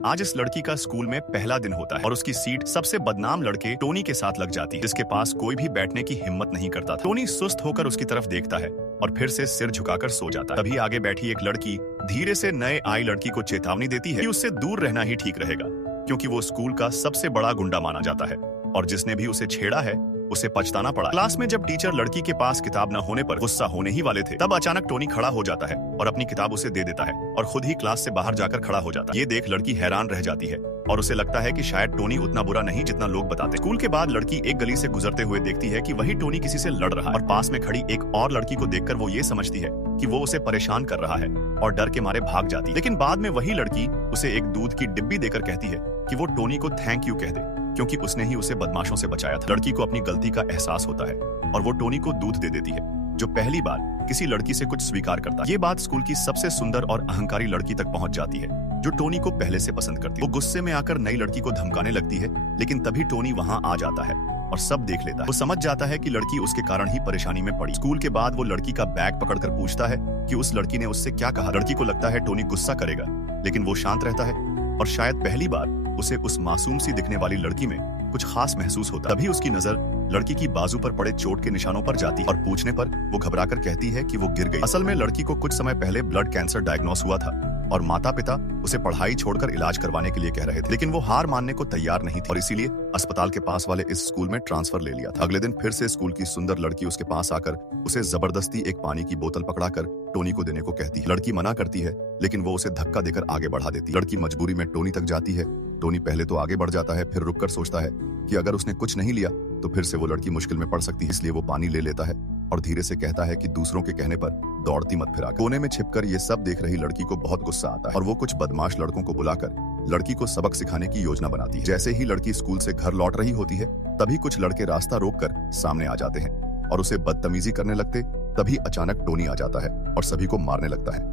आज इस लड़की का स्कूल में पहला दिन होता है और उसकी सीट सबसे बदनाम लड़के टोनी के साथ लग जाती है, जिसके पास कोई भी बैठने की हिम्मत नहीं करता था। टोनी सुस्त होकर उसकी तरफ देखता है और फिर से सिर झुकाकर सो जाता है। तभी आगे बैठी एक लड़की धीरे से नए आई लड़की को चेतावनी देती है कि उससे दूर रहना ही ठीक रहेगा, क्योंकि वो स्कूल का सबसे बड़ा गुंडा माना जाता है और जिसने भी उसे छेड़ा है उसे पछताना पड़ा। क्लास में जब टीचर लड़की के पास किताब न होने पर गुस्सा होने ही वाले थे, तब अचानक टोनी खड़ा हो जाता है और अपनी किताब उसे दे देता है और खुद ही क्लास से बाहर जाकर खड़ा हो जाता है। ये देख लड़की हैरान रह जाती है और उसे लगता है कि शायद टोनी उतना बुरा नहीं जितना लोग बताते। स्कूल के बाद लड़की एक गली से गुजरते हुए देखती है कि वही टोनी किसी से लड़ रहा है और पास में खड़ी एक और लड़की को देखकर वो ये समझती है कि वो उसे परेशान कर रहा है और डर के मारे भाग जाती है। लेकिन बाद में वही लड़की उसे एक दूध की डिब्बी देकर कहती है कि वो टोनी को थैंक यू कह दे, क्योंकि उसने ही उसे बदमाशों से बचाया था। लड़की को अपनी गलती का एहसास होता है और वो टोनी को दूध दे देती है, जो पहली बार किसी लड़की से कुछ स्वीकार करता है। ये बात स्कूल की सबसे सुंदर और अहंकारी लड़की तक पहुंच जाती है, जो टोनी को पहले से पसंद करती है। वो गुस्से में आकर नई लड़की को धमकाने लगती है, लेकिन तभी टोनी वहां आ जाता है और सब देख लेता है। वो समझ जाता है कि लड़की उसके कारण ही परेशानी में पड़ी। स्कूल के बाद वो लड़की का बैग पकड़कर पूछता है कि उस लड़की ने उससे क्या कहा। लड़की को लगता है टोनी गुस्सा करेगा, लेकिन वो शांत रहता है और शायद पहली बार उसे उस मासूम सी दिखने वाली लड़की में कुछ खास महसूस होता। तभी उसकी नजर लड़की की बाजू पर पड़े चोट के निशानों पर जाती है और पूछने पर वो घबराकर कहती है कि वो गिर गई। असल में लड़की को कुछ समय पहले ब्लड कैंसर डायग्नोस हुआ था और माता पिता उसे पढ़ाई छोड़कर इलाज करवाने के लिए कह रहे थे, लेकिन वो हार मानने को तैयार नहीं थी और इसीलिए अस्पताल के पास वाले इस स्कूल में ट्रांसफर ले लिया था। अगले दिन फिर से स्कूल की सुंदर लड़की उसके पास आकर उसे जबरदस्ती एक पानी की बोतल पकड़ाकर टोनी को देने को कहती है। लड़की मना करती है, लेकिन वो उसे धक्का देकर आगे बढ़ा देती है। लड़की मजबूरी में टोनी तक जाती है। टोनी पहले तो आगे बढ़ जाता है, फिर रुककर सोचता है कि अगर उसने कुछ नहीं लिया तो फिर से वो लड़की मुश्किल में पड़ सकती है, इसलिए वो पानी ले लेता है और धीरे से कहता है कि दूसरों के कहने पर दौड़ती मत फिरा। कोने में छिपकर ये सब देख रही लड़की को बहुत गुस्सा आता है और वो कुछ बदमाश लड़कों को बुलाकर लड़की को सबक सिखाने की योजना बनाती है। जैसे ही लड़की स्कूल से घर लौट रही होती है, तभी कुछ लड़के रास्ता रोककर सामने आ जाते हैं और उसे बदतमीजी करने लगते। तभी अचानक टोनी आ जाता है और सभी को मारने लगता है।